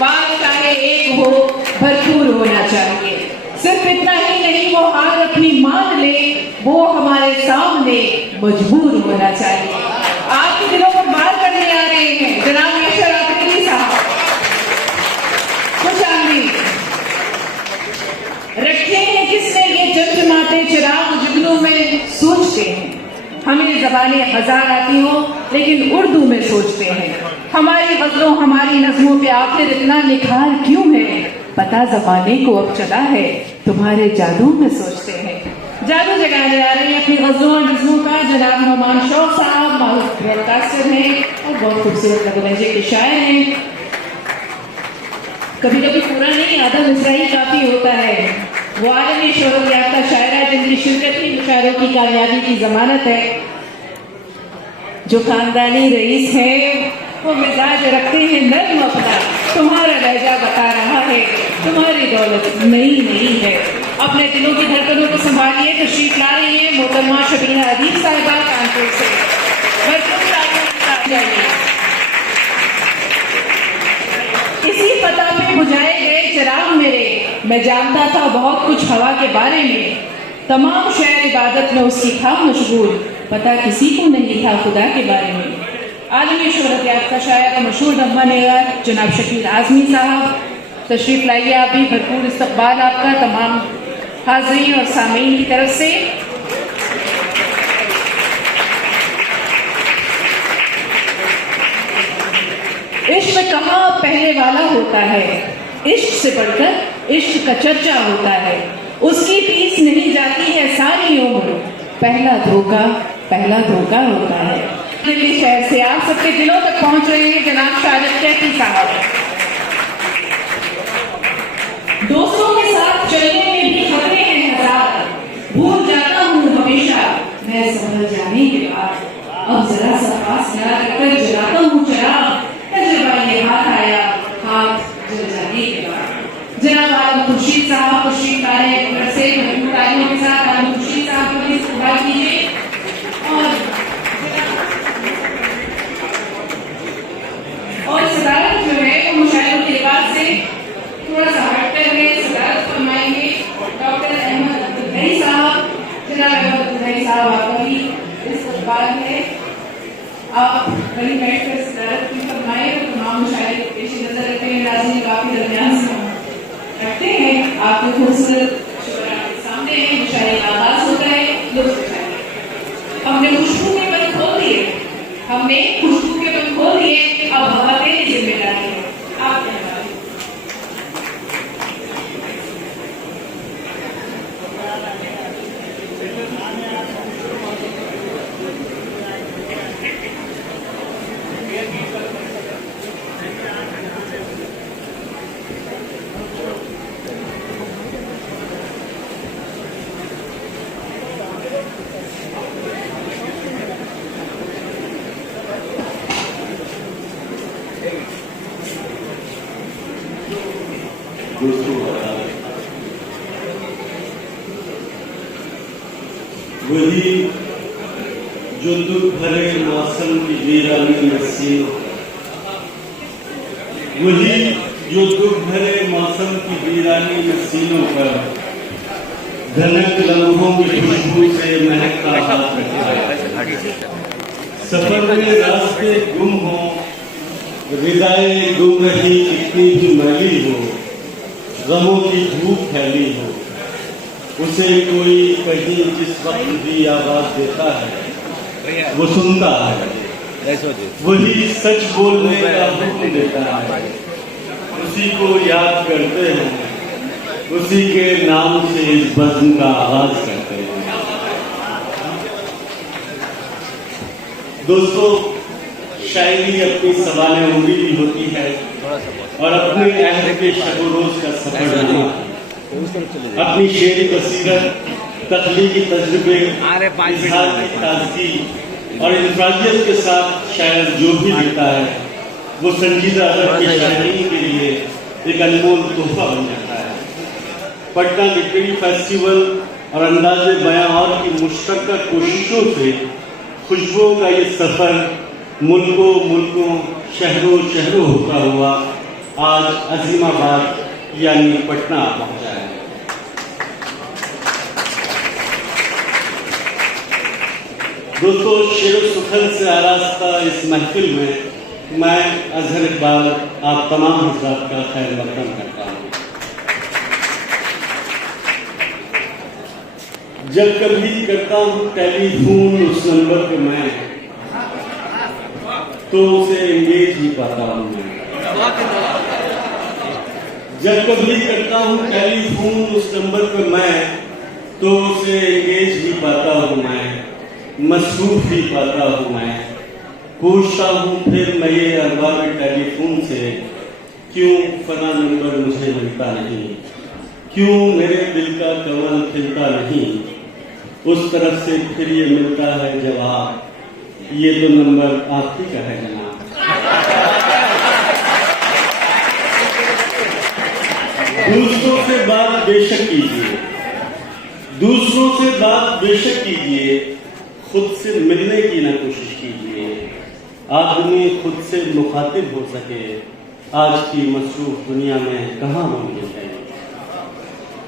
बात चाहे एक हो, भरपूर होना चाहिए। सिर्फ इतना ही नहीं, वो हार अपनी मान ले, वो हमारे सामने मजबूर होना चाहिए। आपके दिलों पर बात करने आ रहे हैं जनाब यशर आफरीदी साहब। खुश आमदीद। रखे हैं किसने ये चमचमाते चिराग जुगनू में सोचते हैं। हमें ज़बानें हजार आती हो लेकिन उर्दू में सोचते हैं। हमारी गज़लों हमारी नज़मों पे आखिर इतना निखार क्यों है, पता ज़माने को अब चला है, तुम्हारे जादू में सोचते हैं। जादू जगाने आ रहे हैं अपनी गज़लों और नज़मों का जनाब नौमान शौक़ साहब, मारूफ ब्रॉडकास्टर हैं और बहुत खूबसूरत लहजे के शायर हैं। कभी कभी पूरा नहीं, आधा मिसरा ही काफी होता है। वो आलमी शोहरत याफ्ता शायरा जिनकी शिरकत ही मुशायरों की कामयाबी की जमानत है। जो खानदानी रईस है वो मिजाज रखते हैं नर्म अपना, तुम्हारा लहजा बता रहा है तुम्हारी दौलत नई नहीं है। अपने दिलों की धड़कनों को संभालिए। तशरीफ ला रही है मोहतरमा शबीना अदीब साहिबा कानपुर से। भरपूर चाहिए। इसी पता पे बुझाए गए चिराग मेरे, मैं जानता था बहुत कुछ हवा के बारे में। तमाम शहर इबादत में उसकी था मशगूल, पता किसी को नहीं था खुदा के बारे में। आलमी शोहरत याफ्ता शायर और मशहूर नग़मा निगार जनाब शकील आज़मी साहब, तशरीफ लाइए। आप भी भरपूर इस्तकबाल आपका तमाम हाज़रीन और सामीन की तरफ से। इश्क कहाँ पहले वाला होता है, इश्क से बढ़कर इश्क का चर्चा होता है। उसकी फीस नहीं जाती है सारी उम्र, पहला धोखा होता है। दिल्ली शहर से आप सबके दिलों तक पहुंच रहे हैं जनाब शाहिद कैफी साहब। दोस्तों के साथ चलने में भी खतरे हैं हजार, भूल जाता हूँ हमेशा मैं संभल जाने के बाद। अब जरा सा पास कर जलाता हूँ चिराग, ये हाथ आया हाथ जल जाने के बाद। जनाब आलम खुर्शीद साहब खुर्शीद तारे से भरपूर तालियों के साथ आलम खुर्शीद साहब को भी इस्तकबाल कीजिए। और सदारत जो है वो मुशायरों के लिबास से थोड़ा सा हटकर है, सदारत फरमाएंगे डॉक्टर अहमद अब्दुल्लाही साहब। जनाब अहमद अब्दुल्लाही साहब आपका भी इस्तकबाल है। आप कहीं बैठकर सदारत की फरमाए और तमाम मुशायरे पेश नजर रखते हैं। नाज़रीन काफी दरमियान से रखते हैं, आपके खूबसूरत शुरा के सामने है। मुशायरे का आगाज होता है, लुत्फ उठाइए। हमने खुशबू के बंद खोल दिए, अब हवा तेरी जिम्मेदारी है। आप वही जो दुख भरे मौसम की वीरानी नसीब, वही जो दुख भरे मौसम की वीरानी नसीनों पर धनक लम्हों की खुशबू से महकता हाथ रखता है। सफर में रास्ते गुम हो, रिदाए गुम रही कितनी भी मैली हो, गमों की धूप फैली हो, उसे कोई कहीं जिस वक्त भी आवाज देता है वो सुनता है। वही सच बोलने का हुक्म देता है, उसी को याद करते हैं, उसी के नाम से इस बज़्म का आगाज करते हैं। दोस्तों, शायरी अपनी सवाल उम्री भी होती है और अपने अहद के शब रोज का सफर होता है। अपनी शेरी बसीरत, तख्लीकी तजुर्बे, इज़हार की ताज़गी और इंफरादियत के साथ शायर जो भी लिखता है वो संजीदा अदब की शायरी के लिए एक अनमोल तोहफा बन जाता है। पटना लिटरेरी फेस्टिवल और अंदाज़े बयां और की मुश्तरका कोशिशों से खुशबुओं का ये सफ़र मुल्कों शहरों होता हुआ आज अजीमाबाद यानी पटना पहुंचा है। दोस्तों, शेर सुखन से आरास्ता इस महफिल में मैं अजहर इकबाल आप तमाम हज़रात का खैर मक़दम करता हूँ। जब कभी करता हूँ टेलीफोन उस नंबर पे मैं, तो उसे एंगेज ही पाता हूँ मैं। जब कभी करता हूँ टेलीफोन उस नंबर पे मैं, तो उसे एंगेज ही पाता हूँ मैं, मसरूफ ही पाता हूँ मैं। पूछता हूँ फिर मैं ये अखबार टेलीफोन से, क्यों फला नंबर मुझे मिलता नहीं, क्यों मेरे दिल का कमल खिलता नहीं। उस तरफ से फिर ये मिलता है जवाब, ये तो नंबर आप ही का है जनाब। दूसरों से बात बेशक कीजिए, दूसरों से बात बेशक कीजिए, खुद से मिलने की ना कोशिश कीजिए। आदमी खुद से मुखातिब हो सके, आज की मसरूफ दुनिया में कहाँ मुमकिन है।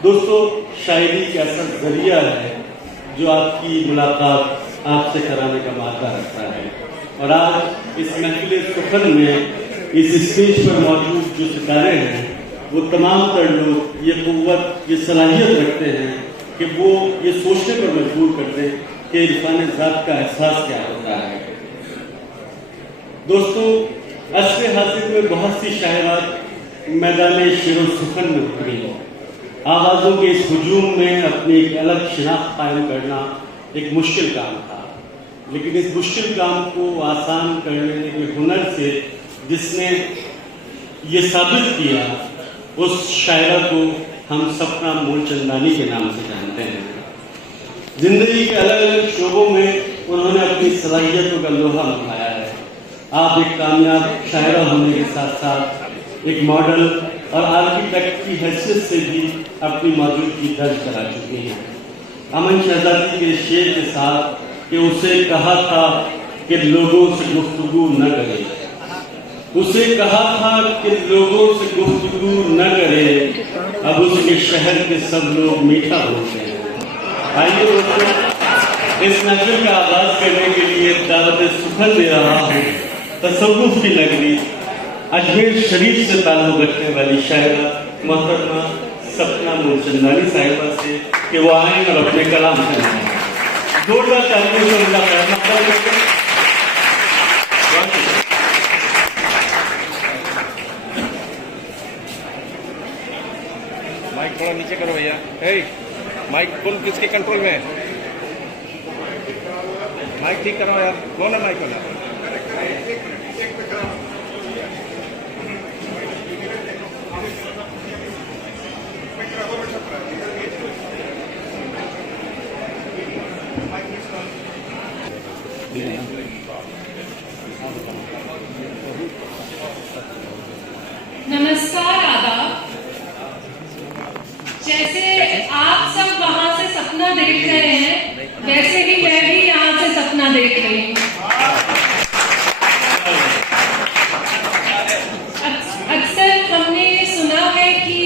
दोस्तों, शायरी एक ऐसा जरिया है जो आपकी मुलाकात आपसे कराने का वादा रखता है। और आज इस महफिल सुखन में इस स्टेज पर मौजूद जो सितारे हैं, वो तमाम तर लोग ये कुव्वत, ये सलाहियत रखते हैं कि वो ये सोचने पर मजबूर कर दें कि इरफान ज़ात का एहसास क्या होता है। दोस्तों, असर हासिल में बहुत सी शायरात मैदान शेर सुखन में उतरी। आवाज़ों के इस हुजूम में अपनी एक अलग शिनाख्त कायम करना एक मुश्किल काम था, लेकिन इस मुश्किल काम को आसान करने के हुनर से जिसने ये साबित किया, उस शायरा को हम सपना मूलचंदानी के नाम से जानते हैं। जिंदगी के अलग अलग शोबों में उन्होंने अपनी सलाहियतों का लोहा उठाया है। आप एक कामयाब शायरा होने के साथ साथ एक मॉडल और आर्किटेक्ट की हैसियत से भी अपनी मौजूदगी दर्ज करा चुके हैं। अमन शहजादी के शेर के साथ कि उसे कहा था कि लोगों से गुफ्तगू न करे, उसे कहा था कि लोगों से गुफ्तगू न करे, अब उसके शहर के सब लोग मीठा बोलते हैं। आइए दोस्तों, इस महफिल का आगाज करने के लिए दावत सुखन दे रहा हूँ तसव्वुफ की नगरी अजमेर शरीफ से ताल्लुक रखने वाली शायरा मोहतरमा सपना मूलचंदानी साहिबा से कि वो आए और अपने कलाम सुनाएं। जोरदार तालियों से उनका प्यार करते हैं। माइक थोड़ा नीचे करो भैया। हे, माइक कौन किसके कंट्रोल में है? माइक ठीक करो यार, कौन है माइक वाला? नमस्कार, आदाब। जैसे आप सब वहां से सपना देख रहे हैं, वैसे ही मैं भी यहाँ से सपना देख रही हूँ। अक्सर हमने सुना है कि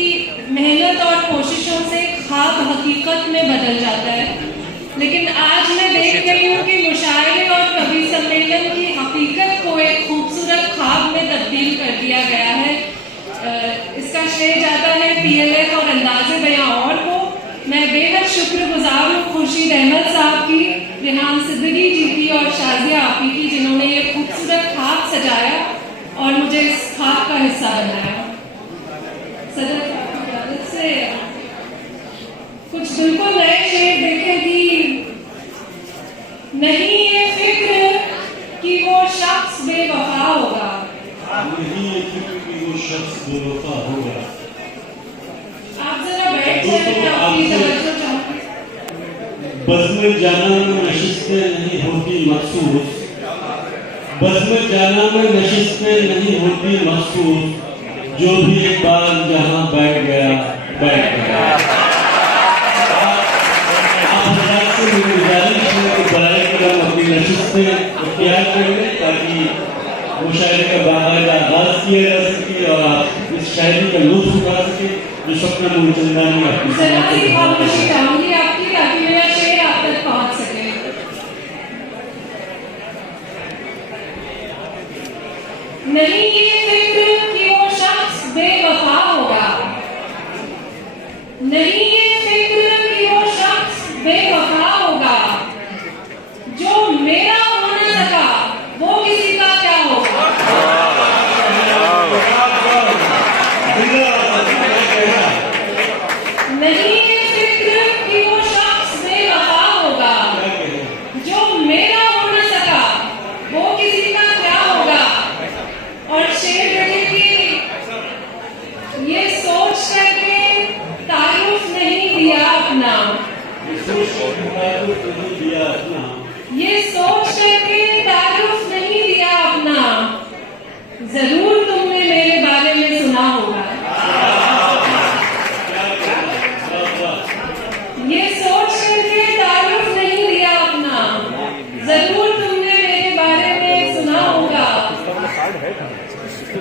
मेहनत और कोशिशों से ख्वाब हकीकत में बदल जाता है, लेकिन आज मैं देख रही हूँ कि मुशायरे और कवि सम्मेलन की हकीकत को एक खूबसूरत ख्वाब में तब्दील कर दिया गया है। इसका श्रेय जाता है PLF और अंदाज़े बयां और को। मैं बेहद शुक्रगुजार हूँ खुर्शीद अहमद साहब की, रेहान सिद्दीकी जी की और शाजिया आपी की, जिन्होंने ये खूबसूरत ख्वाब सजाया और मुझे इस ख्वाब का हिस्सा बनाया। सदर साहब की इजाज़त से कुछ बिल्कुल नए शेर देखें कि नहीं ये फिक्र कि वो शख्स बेवफा होगा, नहीं ये फिक्र कि वो शख्स बेवफा होगा। आप जरा बैठ जाए, मैं आपकी तवज्जो चाहूंगी। बज़्म जाना में नशिस्तें नहीं होती मखसूस, बज़्म जाना में नशिस्तें नहीं होती मखसूस, जो भी एक बार जहां बैठ गया बैठ गया। आप हज़रात से गुजारिश है कि बराए करम अपनी नशिस्तें इख्तियार कर लें ताकि वो शायरी का बाकायदा आगाज किया जा सके और आप इस शायरी का लुत्फ उठा सके जो सपना मूलचंदानी अपनी जरा समाज सी को खामोशी चाहूंगी आपकी ताकि मेरा शेर आप तक पहुंच सके। नहीं ये फिक्र कि वो शख्स बेवफा होगा, नहीं ये फिक्र कि वो शख्स बेवफा होगा, जो मेरा हो न सका वो किसी का क्या होगा। नहीं ये फिक्र कि वो शख्स बेवफा होगा, जो मेरा हो न सका वो किसी का क्या होगा। और शेर रहे कि ये सोच करके तारुफ नहीं दिया अपना, ये सोच करके तारुफ नहीं दिया अपना, जरूर तुमने मेरे बारे में सुना होगा। ये सोच करके तारुफ नहीं दिया अपना, जरूर तुमने मेरे बारे में सुना होगा।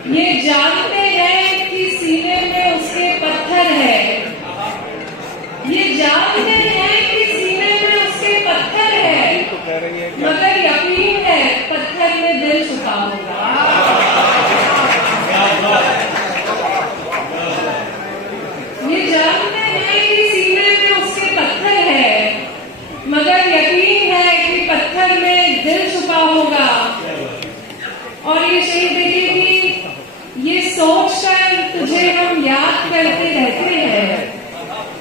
ये जानते हैं कि सीने में उसके पत्थर है, ये जानते हैं कि सीने में उसके पत्थर है, मगर यकीन है पत्थर में दिल छुपा होगा। ये जानते हैं कि सीने में उसके पत्थर है, मगर यकीन है कि पत्थर में दिल छुपा होगा। और ये शेर देखिए कि ये सोचकर तुझे हम याद करते रहते हैं,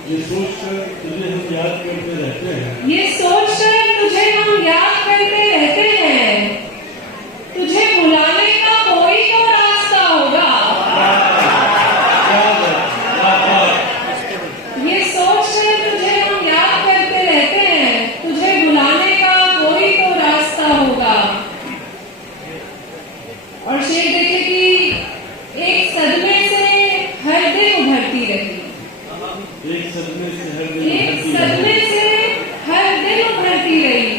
ये सोचकर तुझे हम याद करते रहते हैं, ये सोचकर तुझे हम याद करते रहते हैं, तुझे भुलाने का कोई तो रास्ता होगा। ये सोचकर तुझे हम याद करते रहते हैं, तुझे भुलाने का कोई तो रास्ता होगा। और शेर देखे कि एक सदमे से हर दिन उभरती रही, एक सदमे से हर दिन एक उभरती सदमे रही। से हर दिन उभरती रही,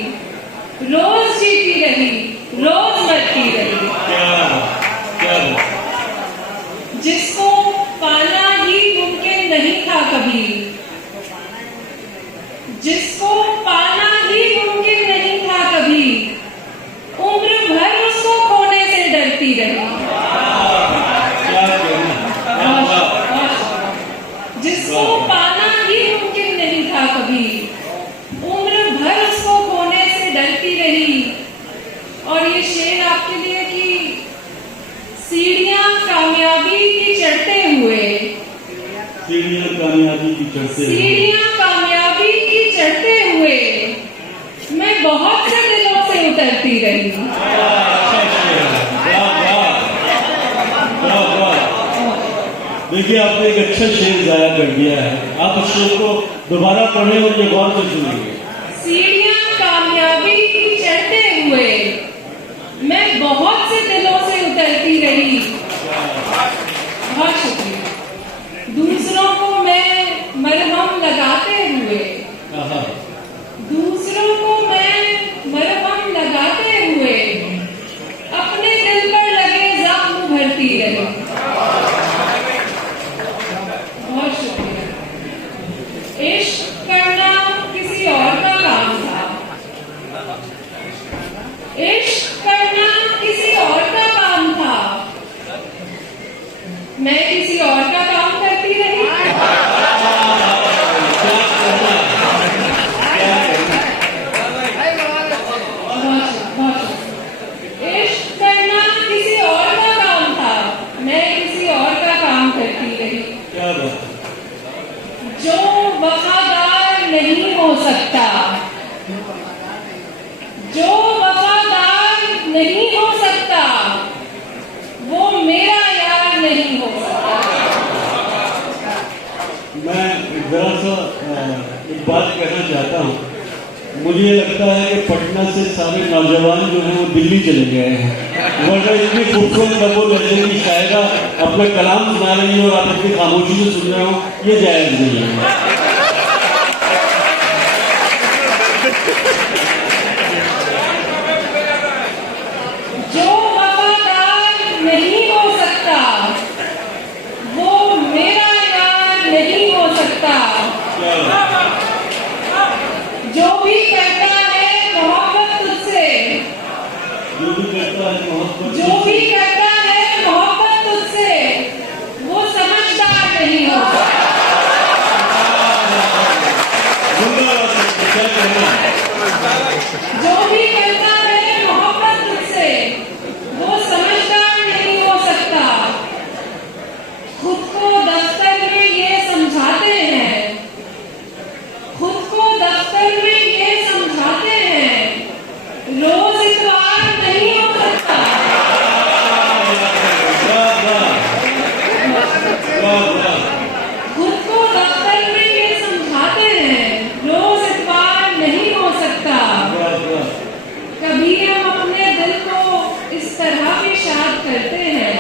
रोज जीती रही, रोज मरती रही। क्या जिसको पाना ही मुमकिन नहीं था कभी, जिसको पाना ही मुमकिन नहीं था कभी, उम्र भर उसको खोने से डरती रही। जिसको पाना ही मुमकिन नहीं था कभी, उम्र भर उसको खोने से डरती रही। और ये शेर आपके लिए कि सीढ़ियां कामयाबी की चढ़ते हुए, सीढ़ियां कामयाबी की चढ़ते हुए, सीढ़ियां कामयाबी की चढ़ते हुए, मैं बहुत से दिलों से उतरती रही। देखिए आपने एक अच्छा शेर जाया कर दिया है, आप उस शेर को दोबारा पढ़ें और ये गौर से सुनेंगे। सीढ़ियां कामयाबी की चढ़ते हुए, मैं बहुत से दिलों से उतरती रही। बहुत शुक्रिया। दूसरों को मैं मरहम लगाते हुए, दूसरों को मैं मरहम लगाते हुए, अपने दिल पर लगे जख्म भरती रही। बहुत शुक्रिया। इश्क करना किसी और का काम था, इश्क करना किसी और का काम था, मैं किसी और का काम करती रही। इश्क करना किसी और का काम था, मैं किसी और का काम करती रही। क्या बात, जो वफादार नहीं हो सकता, जो वफादार नहीं हो सकता, वो मेरा यार नहीं हो सकता। मैं जरा सा एक बात कहना चाहता हूँ। मुझे लगता है कि पटना से सारे नौजवान जो हैं वो दिल्ली चले गए हैं, वरना इतनी खूबसूरत लबो लहजे की शायरा अपना कलाम सुना रही है और आप इतनी खामोशी से सुन रहे हो, ये जायज नहीं है। जो वफादार खुद को दफ्तर में ये समझाते हैं, खुद को दफ्तर में ये समझाते हैं, रोज इतवार नहीं हो सकता। खुद को दफ्तर में ये समझाते हैं, रोज इतवार नहीं हो सकता। कभी हम अपने दिल को इस तरह भी शाद करते हैं,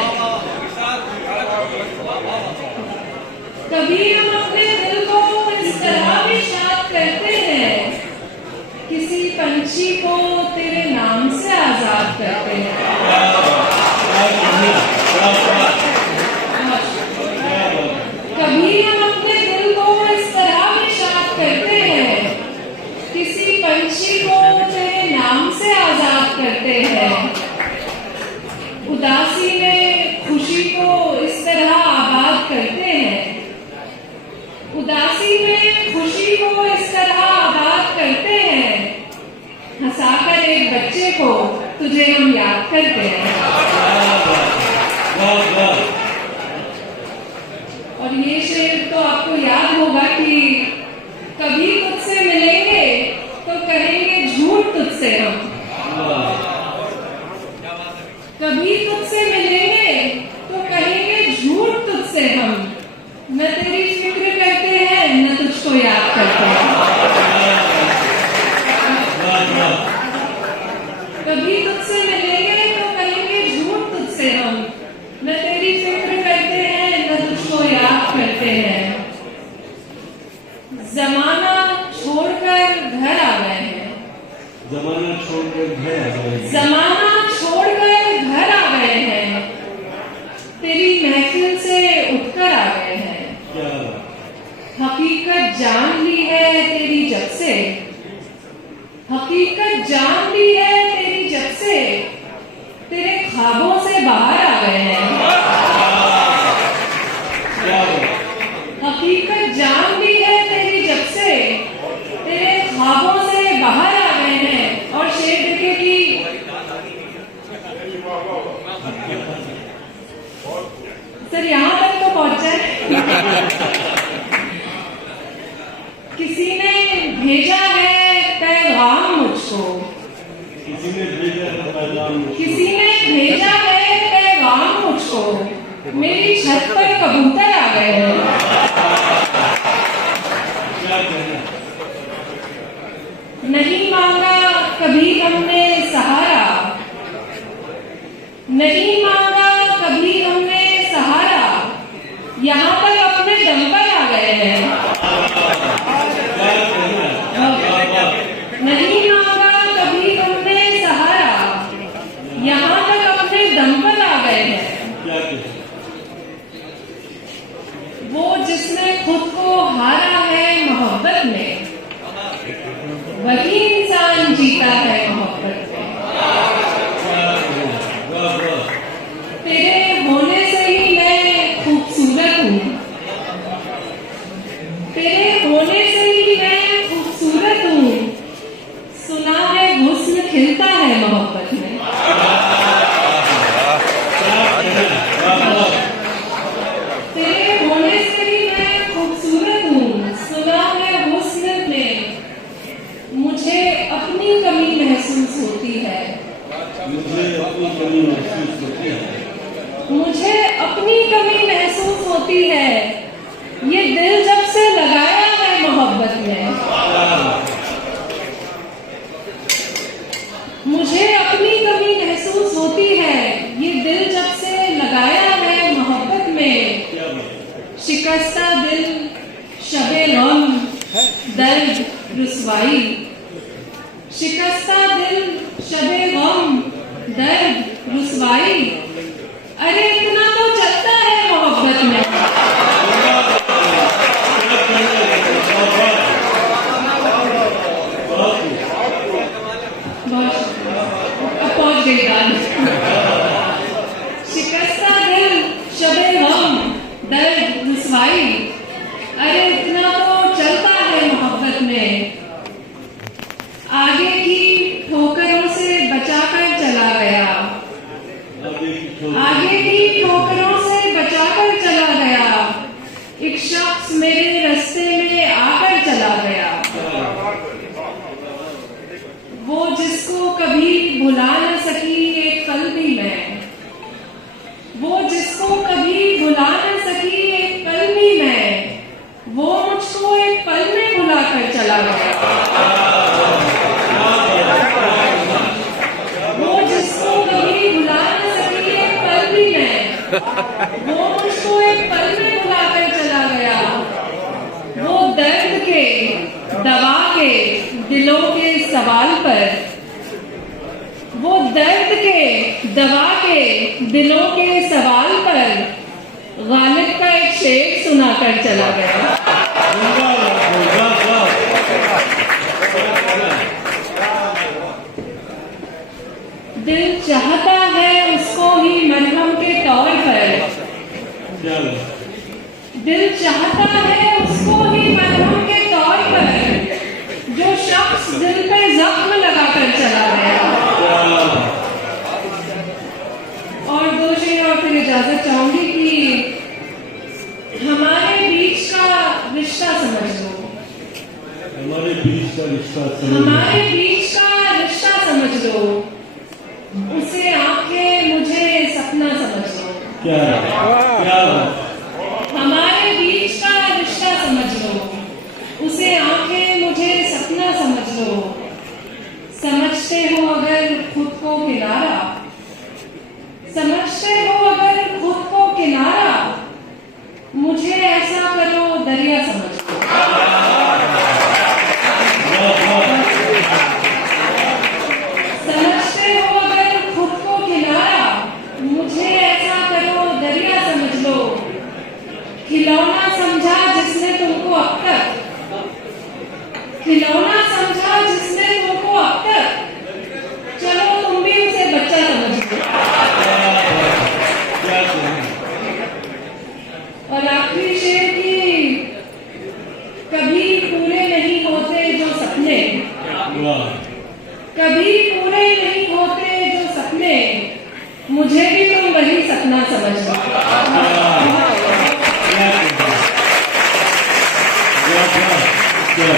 कभी हम अपने दिल को इस तरह भी शाद करते हैं, किसी पंछी को तेरे नाम से आजाद करते हैं। कभी हम अपने दिल को इस तरह भी शाद करते हैं, किसी पंछी को तेरे नाम से आजाद करते हैं। उदासी में खुशी को इस तरह आबाद करते हैं, उदासी में खुशी को इस तरह आबाद करते हैं। हंसाकर एक बच्चे को तुझे हम याद करते हैं। और ये शेर तो आपको याद होगा कि कभी तुझसे मिलेंगे तो कहेंगे झूठ तुझसे हम, कभी तुझसे मिलेंगे तो कहेंगे झूठ तुझसे हम, न तेरी फिक्र करते हैं न तुझको याद करते हैं। कभी तुझसे मिलेंगे तो कहेंगे झूठ तुझसे हम, न तेरी फिक्र करते हैं न तुझको याद करते हैं। जमाना छोड़कर घर आ गए हैं, जमाना छोड़कर घर आ गए हैं, जमाना छोड़कर घर आ गए हैं, तेरी महफिल से उठकर आ गए हैं। हकीकत जान ली है तेरी जब से, हकीकत जान ली है तेरी जब से, तेरे ख्वाबों से बाहर आ गए हैं। हकीकत जान ली है तेरी जब से, तेरे ख्वाबों से बाहर आ गए हैं। और शेर देखे कि सर यहाँ तक तो पहुंचे। किसी ने भेजा है पैगाम मुझको, किसी ने भेजा है पैगाम मुझको, किसी ने भेजा है पैगाम मुझको, मेरी छत पर कबूतर आ गए हैं। क्या कहना? नहीं मांगा कभी हमने सहारा, नहीं मांगा कभी हमने सहारा, यहाँ पर अपने दम पर आ गए हैं। नहीं मांगा कभी हमने सहारा, यहाँ तक अपने दम पर आ गए हैं। वो जिसने खुद को हारा है मोहब्बत में, वही इंसान जीता है मोहब्बत में। तेरे होने से ही मैं खूबसूरत हूँ, तेरे होने से ही मैं खूबसूरत हूँ, सुना है हुस्न खिलता है मोहब्बत में। तेरे होने से ही मैं खूबसूरत हूँ, सुना है हुस्न में, मुझे अपनी कमी महसूस होती है, मुझे अपनी कमी महसूस होती है, मुझे अपनी कमी महसूस होती है। ये दिल जब से लगाया है मोहब्बत में, मुझे अपनी कमी महसूस होती है। ये दिल जब से लगाया है मोहब्बत में, शिकस्ता दिल शबे गम दर्द रुसवाई, शिकस्ता दिल शबे गम दर्द रुसवाई। अरे इतना तो चलता है मोहब्बत में। अब पहुंच गई बात। शिकस्ता दिल शबे गम दर्द रुसवाई, अरे इतना तो चलता है मोहब्बत में। आगे की ठोकरों से बचाकर चला गया, आगे की ठोकरों से बचाकर चला गया, एक शख्स मेरे रास्ते में आकर चला गया, वो जिसको कभी भुला न सकी एक पल भी मैं, वो जिसको कभी भुला न सकी एक पल भी मैं, वो मुझको एक पल में भुला कर चला गया। वो जिसको कभी भुला न सकी एक पल भी मैं, वो मुझको एक पल में भुला कर चला गया। वो दर्द के दवा के दिलों के सवाल पर, वो दर्द के दवा के दिलों के सवाल पर गालिब का एक शेर सुनाकर चला गया। दिल चाहता है उसको ही मरहम के तौर पर, दिल चाहता है उसको ही मरहम के तौर पर, जो शख्स दिल पर जख्म लगाकर चला गया। और दो शेर और फिर इजाजत चाहूंगी कि हमारे बीच का रिश्ता समझ लो, हमारे बीच का रिश्ता समझ लो, हमारे बीच का रिश्ता समझ लो, उसे आंखें मुझे सपना समझ लो। क्या क्या हमारे बीच का रिश्ता समझ लो, उसे आंखें मुझे सपना समझ लो। समझते हो अगर खुद को किनारा, समझते हो अगर खुद को किनारा, मुझे ऐसा करो दरिया समझ लो। समझते हो अगर खुद को किनारा, मुझे ऐसा करो दरिया समझ लो। खिलौना समझा जिसने तुमको अब तक, खिलौना समझा जिसने तुमको अब तक, चलो तुम भी उसे बच्चा समझ लो। और आखिरी शेर की, कभी पूरे नहीं होते जो सपने, कभी पूरे नहीं होते जो सपने, मुझे भी तुम वही सपना समझ लो। क्या